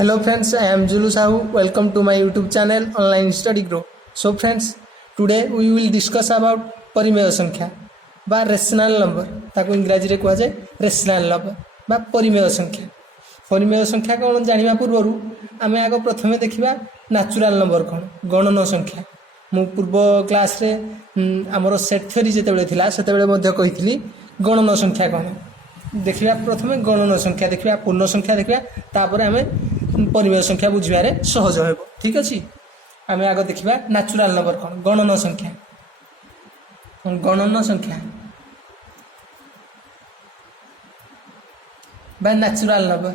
Hello friends, I am Julu Sahu. Welcome to my YouTube channel Online Study Grow. So friends, today we will discuss about परिमेय संख्या बा rational number ताको इंग्रजी रे कुआ जाय रेशनल नंबर बा परिमेय संख्या। परिमेय संख्या कोन जानिबा पूर्वरु आमे आगो प्रथमे देखिबा नेचुरल नंबर कोन गणन संख्या। मु पूर्व क्लास रे हमरो सेट थ्योरी जेते बेले थिला सेते बेले मध्ये कहितली गणन संख्या कोन देखिबा। प्रथमे गणन संख्या देखिबा, पूर्ण संख्या देखिबा, तापर आमे परिमेय संख्या बुझिबारे सहज हेबो। ठीक अछि, आमे आगो देखिबा नेचुरल नंबर कोन गणन संख्या। गणन संख्या बा नेचुरल नंबर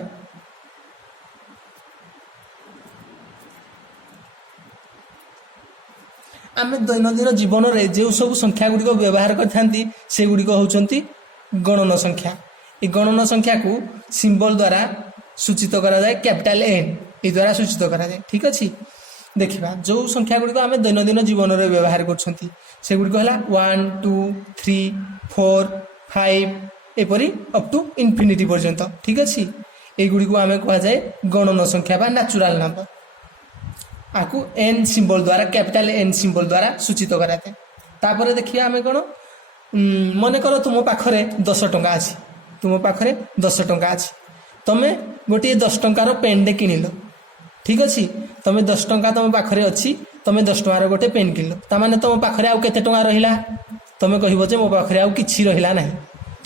आमे दैनंदिन जीवन रे जे सब संख्या गुडी को व्यवहार करथांती से गुडी को होचंती गणन संख्या। ए गणन संख्या को सिंबल द्वारा सूचित करा जाए, कैपिटल एन ए द्वारा सूचित करा जाए। ठीक अछि, देखिबा जो संख्या गुडी को आमे दैनंदिन जीवन रे व्यवहार करछंती से गुडी को हला 1 2 3 4 5 एपरी अप टू इन्फिनिटी पर्यंत। ठीक अछि, ए गुडी को आमे कहआ जाए गणन संख्या बा नेचुरल नंबर। आकु एन सिंबल द्वारा, कैपिटल एन सिंबल द्वारा सूचित करा जाए। तापर देखिबा आमे कोन मने करो तुम पाखरे 10 टंका अछि, तुम पाखरे 10 टंका अछि, तमे गोटे 10 टंकार पेन डे किनिलो। ठीक अछि, तमे 10 टंका तुम पाखरे अछि, तमे 10 टंकार गोटे पेन किनिलो, ता माने तुम पाखरे आउ केते टंका रहिला, तमे कहिबो जे मो पाखरे आउ किछि रहिला नाही।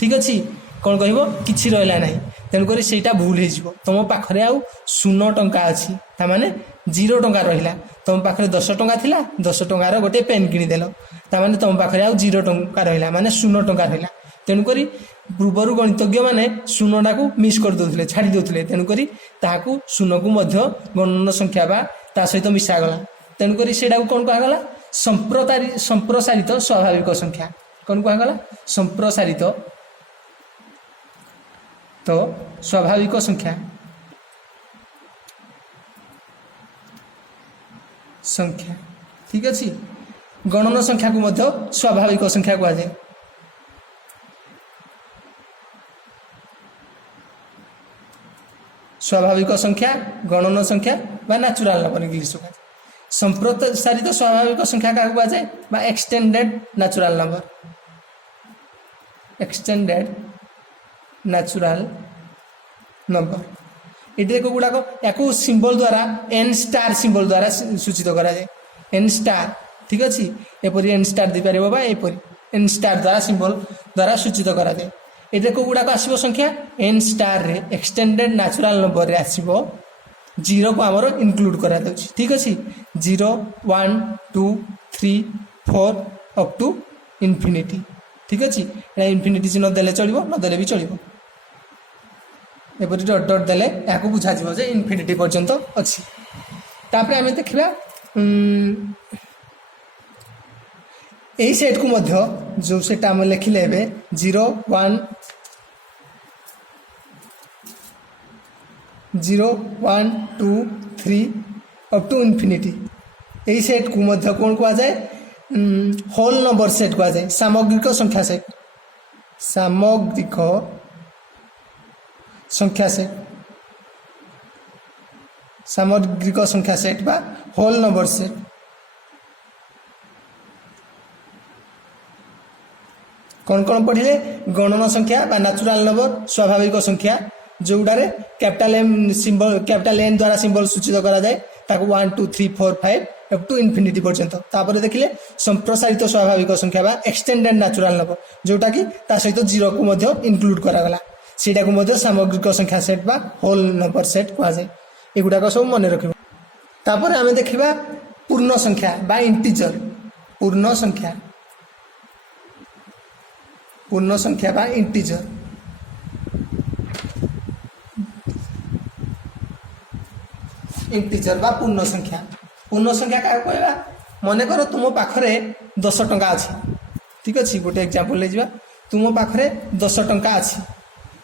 ठीक अछि, कोन कहिबो किछि रहिला नाही, तेन करी सेटा भूल हे जिवो। तुम पाखरे आउ 0 टंका अछि, ता माने 0 टंका रहिला। तुम पाखरे 10 टंका थिला, 10 टंकार गोटे पेन किनि देलो, ता माने तुम पाखरे आउ 0 टंका रहिला, माने 0 टंका रहिला। तेन करी पूर्वरु गणितज्ञ माने 0 टाकू मिस कर दोथले, छाडी दोथले, तेन करी ताहाकू 0 को मध्य गणन संख्या बा ता सहित मिसा गला। तेन करी सेडाकू कोन कहा गला संप्रसारित स्वाभाविक संख्या। कोन कहा गला संप्रसारित तो स्वाभाविक संख्या संख्या। ठीक अछि, गणन संख्या को मध्य स्वाभाविक संख्या कहा जाए। स्वाभाविक संख्या, गणन संख्या बा नेचुरल नंबर इंग्लिश में। संप्रसारित स्वाभाविक संख्या का कहा जाए बा extended natural number. Extended natural number एटे को गुडा को याकू सिंबल द्वारा एन स्टार सिंबल द्वारा सूचित करा जाए। एन स्टार, ठीक अछि, एपरि एन स्टार दि परबो बा एपरि एन स्टार द्वारा सिंबल द्वारा सूचित करा जाए। एटे को गुडा को आसीबो संख्या एन स्टार रे एक्सटेंडेड नेचुरल नंबर रे आसीबो 0 को हमरो इंक्लूड करा दउछि। ठीक अछि, 0 1 2 3 4 अप टू इन्फिनिटी। ठीक अछि, ए इन्फिनिटी चिन्ह देले चलिबो, न देले भी चलिबो। एपरि डॉट डॉट देले याकू बुझा जिवो जे इन्फिनिटी पर्यंत अछि। तापर हमें देखिबा एही सेट को मध्य जो सेट हम लिखिले हेबे 0 1 2 3 अप टू इन्फिनिटी। एही सेट को मध्य कोन कहा जाए होल नंबर सेट कहा जाए, सामग्रिक संख्या सेट। सामग्रिक संख्या सेट, सामग्रिक संख्या सेट बा होल नंबर सेट। कौन कौन पढ़िले गणन संख्या बा नेचुरल नंबर, स्वाभाविक संख्या जोडारे capital M symbol, capital N द्वारा सिंबल सूचित करा जाए, ताको 1 2 3 4 5 अप टू इन्फिनिटी पर्यंत। तापर देखिले संप्रसारित स्वाभाविक संख्या बा एक्सटेंडेड नेचुरल नंबर, जोटा कि ता सहित 0 को मध्य इंक्लूड करा गला, सेटा को मध्य सामग्रिक संख्या सेट बा होल नंबर सेट कहा जाए। एगुडा को सब मन रखिबो। तापर हमें देखिबा पूर्ण संख्या बा इंटीजर। पूर्ण संख्या, पूर्ण संख्या बा इंटीजर। इंटीजर बा पूर्ण संख्या। पूर्ण संख्या का कहबा मने करो तुम पाखरे 10 टंका अछि। ठीक अछि, गोटे एग्जांपल ले जिबा। तुम पाखरे 10 टंका अछि,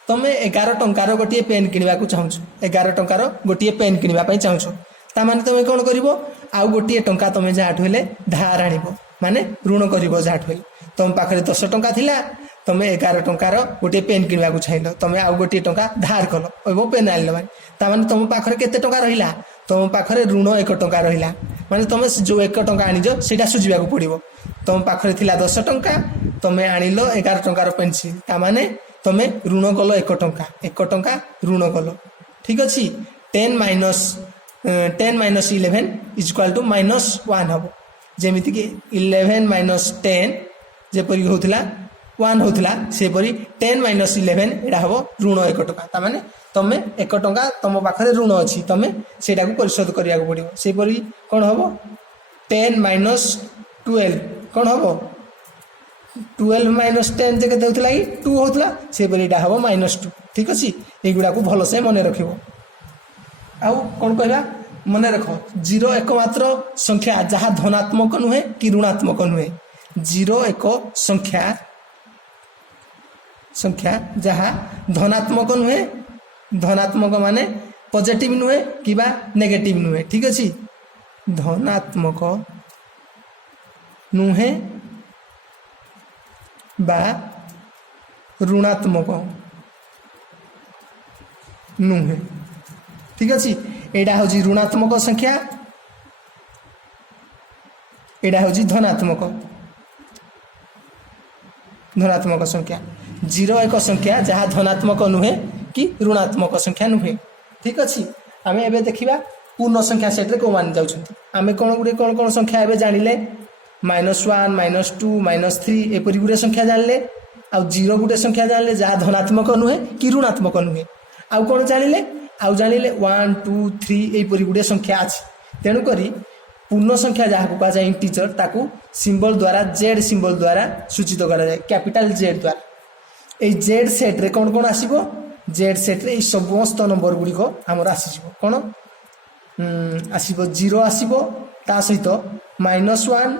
तमे 11 टंकार गोटे पेन किनिबा को चाहूछु, 11 टंकार गोटे पेन किनिबा पई चाहूछु, ता माने तमे कोन करिवो आउ गोटे टंका तमे जाहाठ हेले धार आनिबो, माने ऋण करिवो जाहाठ हेले। तुम पाखरे 10 टंका थिला, तुम 11 टंकार गोटे पेन किणवा चाहिए तुम आउ गोटे टंका धार कल पेन आनिल माने तुम पाखे केते टंका रहिला तुम पाखे ऋण 1 टंका रहिला माने तुम जो 1 टंका आनिज सेटा सुझिबा पड़ो तुम पाखे थिला 10 टंका तुम आनिल 11 टंकार पेनसिल तामाने तुम ऋण कल 1 टंका ऋण कल ठीक अच्छे 10 माइनस 11 इज इक्वाल टू -1 हम जमीती कि 11 माइनस 10 जेपरी होता 1 होता सेपरी 10 माइनस 11 एटा हम ऋण 1 टंका तामाने तुम 1 टंका तुम पाखे ऋण अच्छी तुम सेटा परिशोध करिया पड़ो सेपरी कौन हम 10 माइनस 12 कौन हम 12 माइनस 10 जे केते होतला कि 2 होतला सेपरी एटा हम -2 ठीक अछि एगुडा को भलो से मने रखिबो आउ कौन कहबा मने रख 0 एकमात्र संख्या जहाँ धनात्मक नुहे कि ऋणात्मक नुहे 0 एक संख्या जहाँ धनात्मक नुहे धनात्मक माने पॉजिटिव नुहे कि नेगेटिव नुहे ठीक अच्छे धनात्मक नुहे बा ऋणात्मक नुहे ठीक अच्छे एटा हूँ ऋणात्मक संख्या एटा हूँ धनात्मक संख्या 0 एक संख्या जहाँ धनात्मक नुहे कि ऋणात्मक संख्या नुहे ठीक अच्छे आम ए देखा पूर्ण संख्या सेट रे कौ मान जाऊँ आम कौन गुटे कौन कौन संख्या ए जानिले -1 -2 -3 एपरी गुटे संख्या जानिले आउ 0 गुटे संख्या जानिले जहाँ धनात्मक नुहे कि ऋणात्मक नुहे आउ कौन जानिले आउ जानिले 1 2 3 एपरी गुटे संख्या अच्छी तेणुक पूर्ण संख्या जहाँ को कहुए इंटीजर ताकू सिंबल द्वारा जेड सिंबल द्वारा सूचित करा जाए कैपिटल जेड द्वारा ए जेड सेट रे कौन कौन आसीबो जेड सेट रे समस्त नंबर गुड़िक आमर आसीबो कौन आसीबो 0 आसीबो ता सहित -1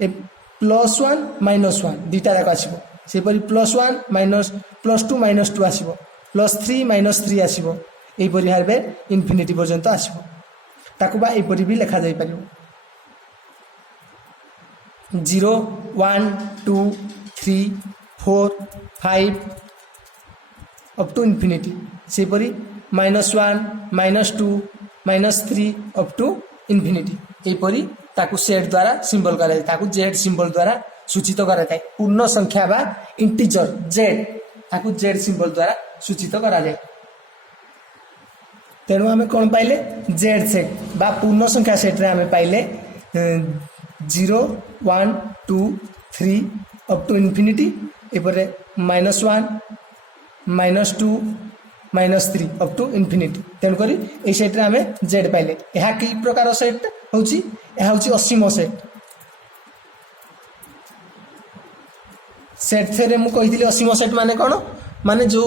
+1 -1 दुईटा जाक आसीबो सेपरी +1 +2 -2 आसीबो +3 -3 आसीबो एपरी भाबे इनफिनिटी पर्यंत आसीबो ताकू बा एपरी भी लिखा जाई परिबो 0 1 2 3 4 5 अप टू इनफिनिटी सेपरी -1 -2 -3 अप टू इनफिनिटी एपरी ताकू सेट द्वारा सिंबल करा ताकू जेड सिंबल द्वारा सूचित करा जाए पूर्ण संख्या बा इंटीजर जेड ताकू जेड सिंबल द्वारा सूचित करा जाए तेणु आम कौन पाइले जेड सेट बा पूर्ण संख्या सेट रे आम पाइले 0 1 2 3 अप टू इनफिनिटी एपरे -1 -2 -3 अप टू इनफिनिटी तेणुक ये सेट रे आम जेड पाइले यह कि प्रकार सेट होची यह होची असीम सेट सेट थे मु कही असीम सेट माने कौन माने जो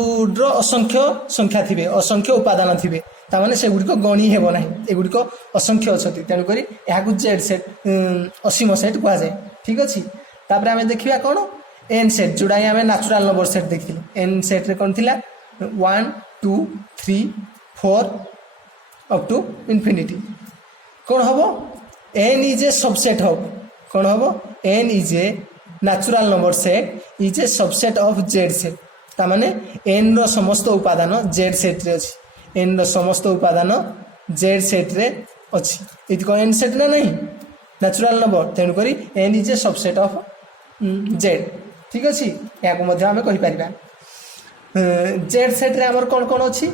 असंख्य संख्या थिबे असंख्य उपादान थिबे तामाने से गुड़िक गणी हेब ना एगुड़िक असंख्य अच्छा तेणुक यहाँ जेड सेट असीम सेट कह जाए ठीक अच्छे तापर आम देखा कौन एन सेट जोड़ा आम नेचुरल नंबर सेट देखी एन सेट रे कौन थिला 1 2 3 4 अप टू इनफिनिटी कौन हम N is a subset of कौन हम N is a natural number set is a subset of Z set तामाने एन रो समस्त उपादान जेड सेट रे अछि एन रो समस्त उपादान जेड सेट रे अछि इति को एन सेट ना नहीं नेचुरल नंबर तेणुक N is a subset of Z ठीक अच्छे या आम कहीपर जेड सेट रे आमर कौन कौन अच्छी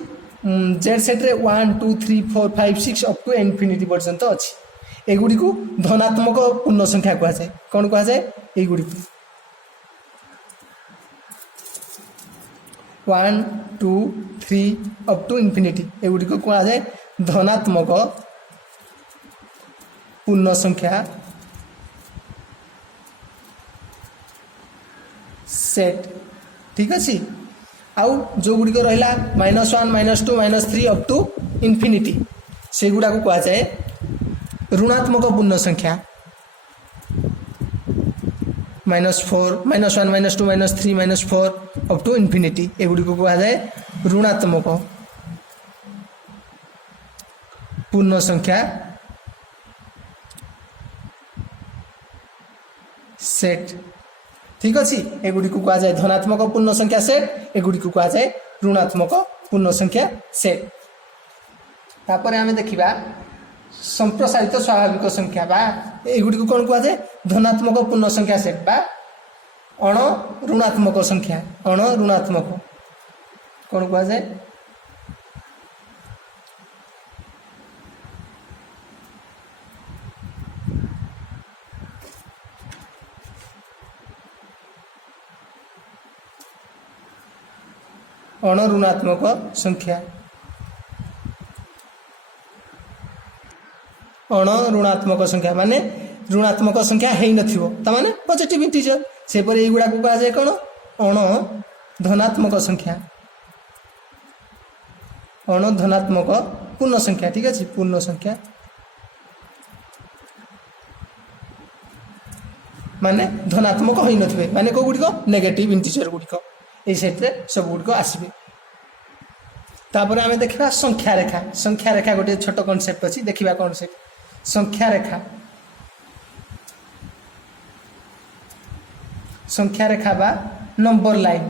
जेड सेट रे 1 2 3 4 5 6 अप टू इनफिनिटी पर्यंत अच्छी एगुड़ी को धनात्मक पूर्ण संख्या कह जाए कौन कह जाए एगुड़ी 1 2 3 अप टू इनफिनिटी एगुड़ी को कह जाए धनात्मक पूर्ण संख्या सेट ठीक अच्छे आउ जो गुड़िक रहा -1 -2 -3 अप टू इनफिनिटी से गुड़ा को कह जाए ऋणात्मक पूर्ण संख्या -4 -1 -2 -3 -4 अप टू इनफिनिटी एगुड़ी को कह जाए ऋणात्मक पूर्ण संख्या सेट ठीक अच्छे एगुड़ी को कहुए धनात्मक पूर्ण संख्या सेट एगुड़ी को कहुए ऋणात्मक पूर्ण संख्या सेट। तापर आम देखा संप्रसारित स्वाभाविक संख्या बा एगुड़ी को कौन कहुए धनात्मक पूर्ण संख्या सेट बा अण ऋणात्मक संख्या अण ऋणात्मक कौन कहुए अण ऋणात्मक संख्या अण ऋणात्मक संख्या माने ऋणात्मक संख्या है नाने पॉजिटिव इंटीजर सेपर युवा को कहुए कौन अण धनात्मक संख्या अण धनात्मक पूर्ण संख्या ठीक अच्छे पूर्ण संख्या माने धनात्मक हो नथिबे माने को गुड़िक नेगेटिव इंटीजर गुड़िक ये सेट्रे सब गुड़िक आसबे। तापर आम देखा संख्या रेखा गोटे छोट कनसेप्ट अच्छी देखा कौन से संख्या रेखा बा नंबर लाइन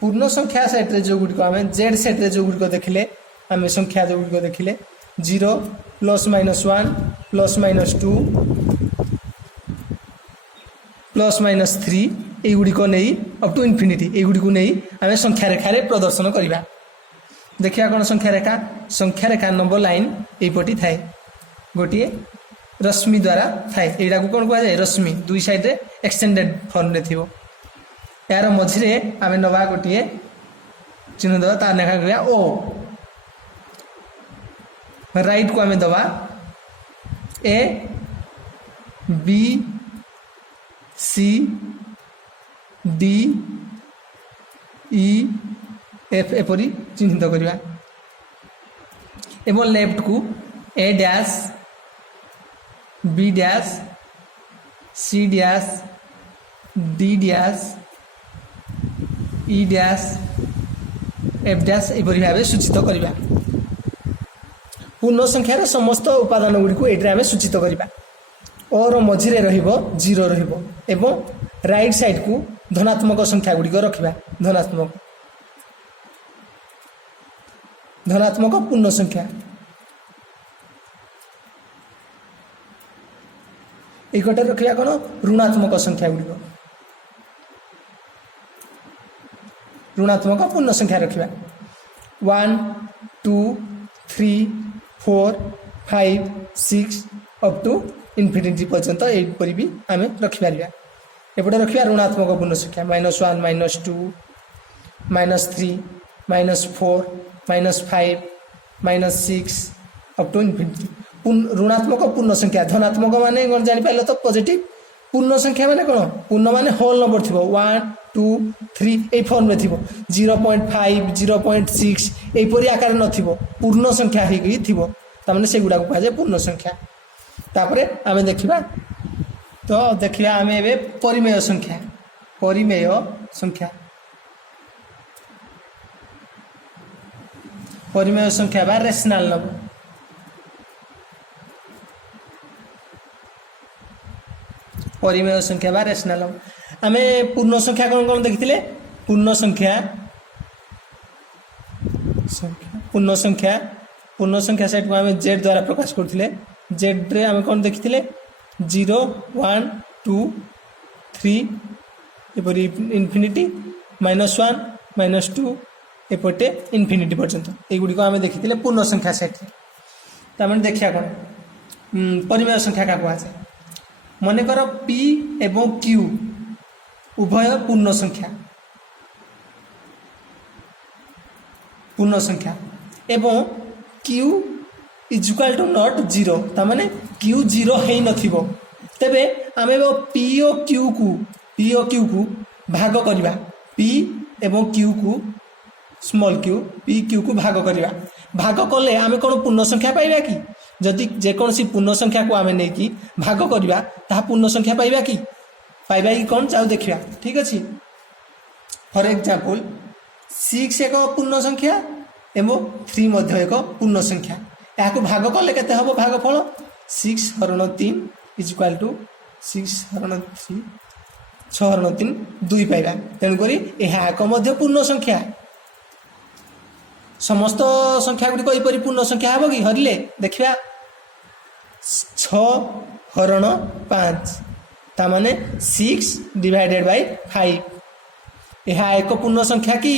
पूर्ण संख्या सेट्रे जो गुड़िक आम जेड सेट्रे जो गुड़िक देखिले आम संख्या जो गुड़िक देखिले 0 +-1 +-2 +-3 युड़िक नहीं अप टू इनफिनिटी युड़ी को नहीं आम संख्या रेखार प्रदर्शन करवा। देखिए कौन संख्या रेखा नंबर लाइन यपटी थाए गोटे रश्मि द्वारा थाए यहाँ को कौन कहुए रश्मि दुई साइड एक्सटेंडेड फॉर्म रे थी यार मझे आम नवा गोटे चिन्ह दवा तार लेखा कह ओ राइट को आम दवा A B C D E F एपरी चिन्हित करवा एवं लेफ्ट को A dash B dash C dash D dash E dash F dash एपरी भाव सूचित करवा। पूर्ण संख्यार समस्त उपादान गुड़ी को ये आम सूचित करवा और मझिरे रहिबो 0 रहिबो एवं राइट साइड को धनात्मक संख्या गुड़िक रखा धनात्मक पूर्ण संख्या एकटे रखा कौन ऋणात्मक संख्या गुड़िक ऋणात्मक पूर्ण संख्या रखा 1 2 3 4 5 6 अप टू इनफिनिटी पर्यंत यहपरी भी आम रखिपर एपटे रखा ऋणात्मक पूर्ण संख्या -1 -2 -3 -4 -5 -6 अप टू इनफिनिटी ऋणात्मक पूर्ण संख्या धनात्मक माने कौन जापार तो पॉजिटिव पूर्ण संख्या माने कौन पूर्ण माने होल नंबर थी 1 2 3 ये फॉर्म में थी 0.5 0.6 यहपरी आकार न पूर्ण संख्या हो तमें से गुड़ा कहुए पूर्ण संख्या। तापर आम देखा तो देखा आम ए परिमेय संख्या परिमेय संख्या बा रेशनल नंबर परिमेय संख्या बा रेशनल नंबर आम पूर्ण संख्या कौन कौन देखी पूर्ण संख्या सेट को आम जेड द्वारा प्रकाश करते जेड रे आम कौन देखी 0 1 2 3 एपरी इनफिनिटी -1 -2 एपटे इनफिनिटी पर्यंत युड़ी को आम देखी पूर्ण संख्या सेट तमें देखा कौन परिमेय संख्या क्या कहुए मनकर पी एवं क्यू उभय पूर्ण संख्या एवं क्यू इजुकाल टू नॉट 0 तमाने क्यू 0 है नथिबो तेबे आमे पी और क्यू को भाग करवा पी एवं क्यू को स्मॉल क्यू पी क्यू को भाग करवा भाग कले आमे कौन पूर्ण संख्या पाइबा कि जदि जेकोसी पूर्ण संख्या को आमे नहीं कि भाग करवा ता पूर्ण संख्या पाइबा कि कौन चाहो देखिया ठीक अच्छे। फॉर एग्जांपल 6 एक पूर्ण संख्या एवं 3 एक पूर्ण संख्या या भाग कले केते हम भागफल 6 ହରଣ 3 ଇଜ୍ ଇକ୍ୱାଲ୍ ଟୁ 6 ହରଣ 3 6 ହରଣ 3 2 ପାଇବା। ତେଣୁକରି ଏହା ଏକ ମଧ୍ୟ ପୂର୍ଣ୍ଣ ସଂଖ୍ୟା। ସମସ୍ତ ସଂଖ୍ୟା ଗୁଡ଼ିକ ଏହିପରି ପୂର୍ଣ୍ଣ ସଂଖ୍ୟା ହେବ କି ହରିଲେ ଦେଖିବା। 6 ହରଣ 5 ତାମାନେ 6 ଡିଭାଇଡେଡ୍ ବାଇ 5। ଏହା ଏକ ପୂର୍ଣ୍ଣ ସଂଖ୍ୟା କି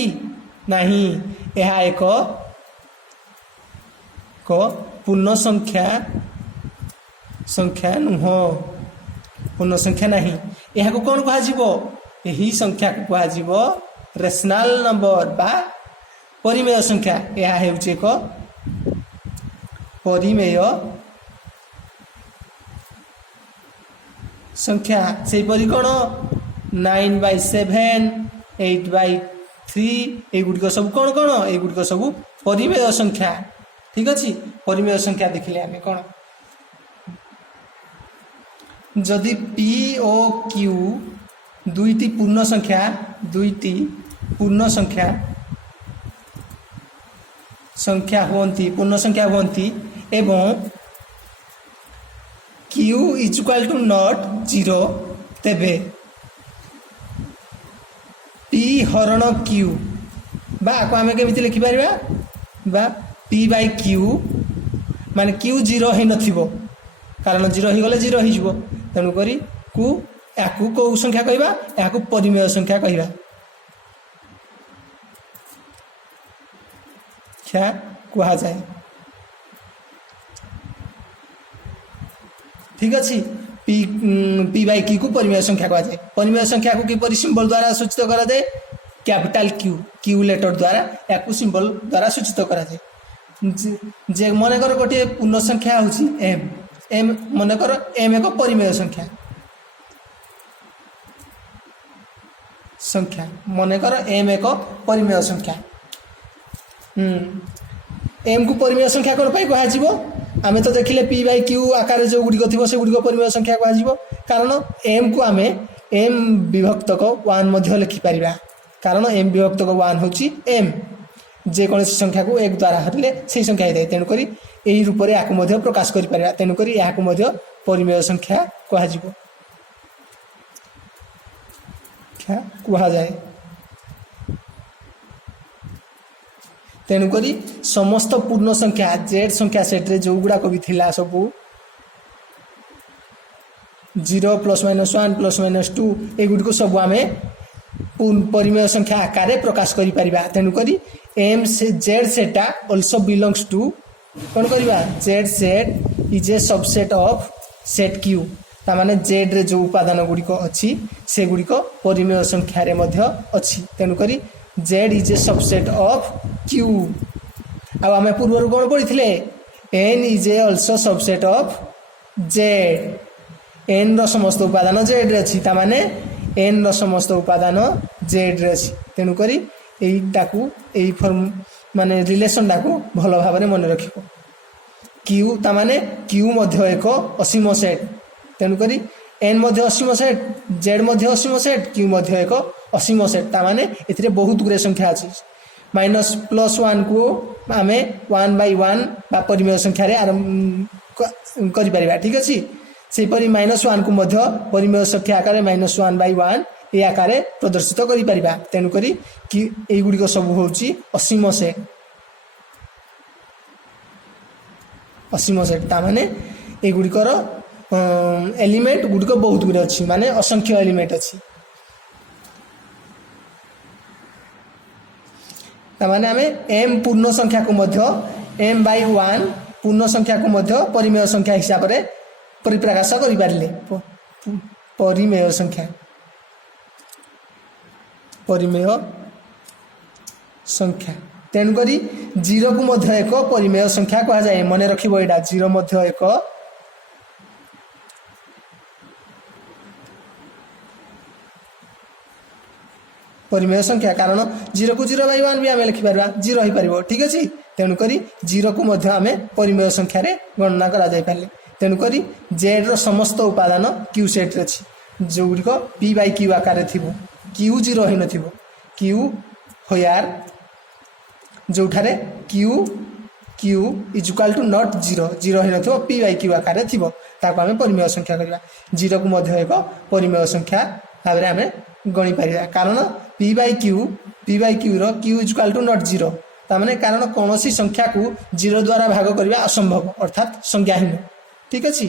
ନାହିଁ? ଏହା ଏକ ପୂର୍ଣ୍ଣ ସଂଖ୍ୟା ନୁହଁ, ପୂର୍ଣ୍ଣ ସଂଖ୍ୟା ନାହିଁ। ଏହାକୁ କ'ଣ କୁହାଯିବ? ଏହି ସଂଖ୍ୟାକୁ କୁହାଯିବ ରେସନାଲ ନମ୍ବର ବା ପରିମେୟ ସଂଖ୍ୟା। ଏହା ହେଉଛି ଏକ ପରିମେୟ ସଂଖ୍ୟା। ସେହିପରି କ'ଣ 9/7 8/3 ଏଗୁଡ଼ିକ ସବୁ କ'ଣ କ'ଣ? ଏଗୁଡ଼ିକ ସବୁ ପରିମେୟ ସଂଖ୍ୟା। ଠିକ୍ ଅଛି। ପରିମେୟ ସଂଖ୍ୟା ଦେଖିଲେ ଆମେ କ'ଣ, ଯଦି ପି ଓ କ୍ୟୁ ଦୁଇଟି ପୂର୍ଣ୍ଣ ସଂଖ୍ୟା ହୁଅନ୍ତି ଏବଂ Q is equal to not 0, ତେବେ ପି ହରଣ କ୍ୟୁ ବା ଆକୁ ଆମେ କେମିତି ଲେଖିପାରିବା? ବା ପି ବାଇ କ୍ୟୁ ମାନେ କ୍ୟୁ 0 ହେଇନଥିବ, କାରଣ 0 ହେଇଗଲେ 0 ହେଇଯିବ। ତେଣୁକରି ଏହାକୁ କେଉଁ ସଂଖ୍ୟା କହିବା? ଏହାକୁ ପରିମେୟ ସଂଖ୍ୟା କହିବା। କୁହାଯାଏ। ଠିକ୍ ଅଛି। ପି ବାଇ କ୍ୟୁ କୁ ପରିମେୟ ସଂଖ୍ୟା କୁହାଯାଏ। ପରିମେୟ ସଂଖ୍ୟାକୁ କିପରି ସିମ୍ବଲ ଦ୍ୱାରା ସୂଚିତ କରାଯାଏ? କ୍ୟାପିଟାଲ କ୍ୟୁ ଲେଟର ଦ୍ୱାରା ଏହାକୁ ସିମ୍ବଲ ଦ୍ୱାରା ସୂଚିତ କରାଯାଏ। ଯେ ମନେକର ଗୋଟିଏ ପୂର୍ଣ୍ଣ ସଂଖ୍ୟା ହେଉଛି ଏମ୍, ମନେକର ଏମ୍ ଏକ ପରିମେୟ ସଂଖ୍ୟା ମନେକର ଏମ୍ ଏକ ପରିମେୟ ସଂଖ୍ୟା। ଏମ୍ କୁ ପରିମେୟ ସଂଖ୍ୟା କ'ଣ ପାଇଁ କୁହାଯିବ? ଆମେ ତ ଦେଖିଲେ ପି ବାଇ କ୍ୟୁ ଆକାରରେ ଯେଉଁଗୁଡ଼ିକ ଥିବ ସେଗୁଡ଼ିକ ପରିମେୟ ସଂଖ୍ୟା କୁହାଯିବ। କାରଣ ଏମ୍ କୁ ଆମେ ଏମ୍ ବିଭକ୍ତକ 1 ମଧ୍ୟ ଲେଖିପାରିବା, କାରଣ ଏମ୍ ବିଭକ୍ତକ 1 ହେଉଛି ଏମ୍। ଯେକୌଣସି ସଂଖ୍ୟାକୁ 1 ଦ୍ୱାରା ହରିଲେ ସେହି ସଂଖ୍ୟା ହେଇଥାଏ। ତେଣୁକରି ଏହି ରୂପରେ ଏହାକୁ ମଧ୍ୟ ପ୍ରକାଶ କରିପାରିବା। ତେଣୁକରି ଏହାକୁ ମଧ୍ୟ ପରିମେୟ ସଂଖ୍ୟା କୁହାଯାଏ। ତେଣୁକରି ସମସ୍ତ ପୂର୍ଣ୍ଣ ସଂଖ୍ୟା ଜେଡ୍ ସଂଖ୍ୟା ସେଟ୍ରେ ଯେଉଁଗୁଡ଼ାକ ବି ଥିଲା ସବୁ 0 +-1 +-2 ଏଗୁଡ଼ିକୁ ସବୁ ଆମେ ପରିମେୟ ସଂଖ୍ୟା ଆକାରରେ ପ୍ରକାଶ କରିପାରିବା। ତେଣୁକରି ଜେଡ୍ ସେଟ୍ଟା ଅଲସୋ ବିଲଙ୍ଗସ୍ ଟୁ କ'ଣ କରିବା? Z set is a subset of set Q. ତାମାନେ ଜେଡ୍ରେ ଯେଉଁ ଉପାଦାନ ଗୁଡ଼ିକ ଅଛି ସେଗୁଡ଼ିକ ପରିମେୟ ସଂଖ୍ୟାରେ ମଧ୍ୟ ଅଛି। ତେଣୁକରି Z is a subset of Q. ଆଉ ଆମେ ପୂର୍ବରୁ କ'ଣ ପଢ଼ିଥିଲେ? N is a also subset of Z. ଏନ୍ର ସମସ୍ତ ଉପାଦାନ ଜେଡ୍ରେ ଅଛି, ତାମାନେ ଏନ୍ର ସମସ୍ତ ଉପାଦାନ ଜେଡ୍ରେ ଅଛି। ତେଣୁକରି ଏଇଟାକୁ ମାନେ ରିଲେସନଟାକୁ ଭଲ ଭାବରେ ମନେ ରଖିବ। କ୍ୟୁ ତାମାନେ କ୍ୟୁ ମଧ୍ୟ ଏକ ଅସୀମ ସେଟ୍। ତେଣୁକରି ଏନ୍ ମଧ୍ୟ ଅସୀମ ସେଟ୍, ଜେଡ୍ ମଧ୍ୟ ଅସୀମ ସେଟ୍, କ୍ୟୁ ମଧ୍ୟ ଏକ ଅସୀମ ସେଟ୍। ତାମାନେ ଏଥିରେ ବହୁତ ଗୁଡ଼ିଏ ସଂଖ୍ୟା ଅଛି। -+1 କୁ ଆମେ 1/1 ବା ପରିମେୟ ସଂଖ୍ୟାରେ କରିପାରିବା। ଠିକ୍ ଅଛି। ସେହିପରି -1 କୁ ମଧ୍ୟ ପରିମେୟ ସଂଖ୍ୟା ଆକାରରେ -1/1 এই ଆକାରରେ ପ୍ରଦର୍ଶିତ କରିପାରିବା। ତେଣୁକରି এইଗୁଡ଼ିକ ସବୁ ହେଉଛି ଅସୀମ ସେଟ୍। ତାମାନେ ଏଗୁଡ଼ିକର ଏଲିମେଣ୍ଟ ଗୁଡ଼ିକ ବହୁତ ଗୁଡ଼ିଏ ଅଛି, ମାନେ ଅସଂଖ୍ୟ ଏଲିମେଣ୍ଟ ଅଛି। ତାମାନେ ଆମେ ଏମ୍ ପୂର୍ଣ୍ଣ ସଂଖ୍ୟାକୁ ମଧ୍ୟ m/1 ପୂର୍ଣ୍ଣ ସଂଖ୍ୟାକୁ ମଧ୍ୟ ପରିମେୟ ସଂଖ୍ୟା ହିସାବରେ ପରିପ୍ରକାଶ କରିପାରିଲେ। ପରିମେୟ ସଂଖ୍ୟା। ତେଣୁକରି 0କୁ ମଧ୍ୟ ଏକ ପରିମେୟ ସଂଖ୍ୟା କୁହାଯାଏ। ମନେ ରଖିବ ଏଇଟା, 0 ମଧ୍ୟ ଏକ ପରିମେୟ ସଂଖ୍ୟା। କାରଣ 0କୁ 0/1 ବି ଆମେ ଲେଖିପାରିବା, 0 ହେଇପାରିବ। ଠିକ୍ ଅଛି। ତେଣୁକରି 0କୁ ମଧ୍ୟ ଆମେ ପରିମେୟ ସଂଖ୍ୟାରେ ଗଣନା କରାଯାଇପାରିଲେ। ତେଣୁକରି ଜେଡ୍ର ସମସ୍ତ ଉପାଦାନ କ୍ୟୁ ସେଟ୍ରେ ଅଛି, ଯେଉଁଗୁଡ଼ିକ p/q ଆକାରରେ ଥିବ। କ୍ୟୁ 0 ହେଇନଥିବ। କ୍ୟୁ ହୋୟାର ଯେଉଁଠାରେ Q Q is equal to not zero zero होइनथिବ पी बाई क्यू आकार थिବ ताको आमे परिमेय संख्या करबा जीरो को मध्य एक परिमेय संख्या भाव आमे गणी पारिबा कारण पी बाई क्यू रो Q is equal to not zero तामाने कारण कौन सी संख्या को जीरो द्वारा भाग करबा असंभव अर्थात संज्ञाहीन ठीक अछि।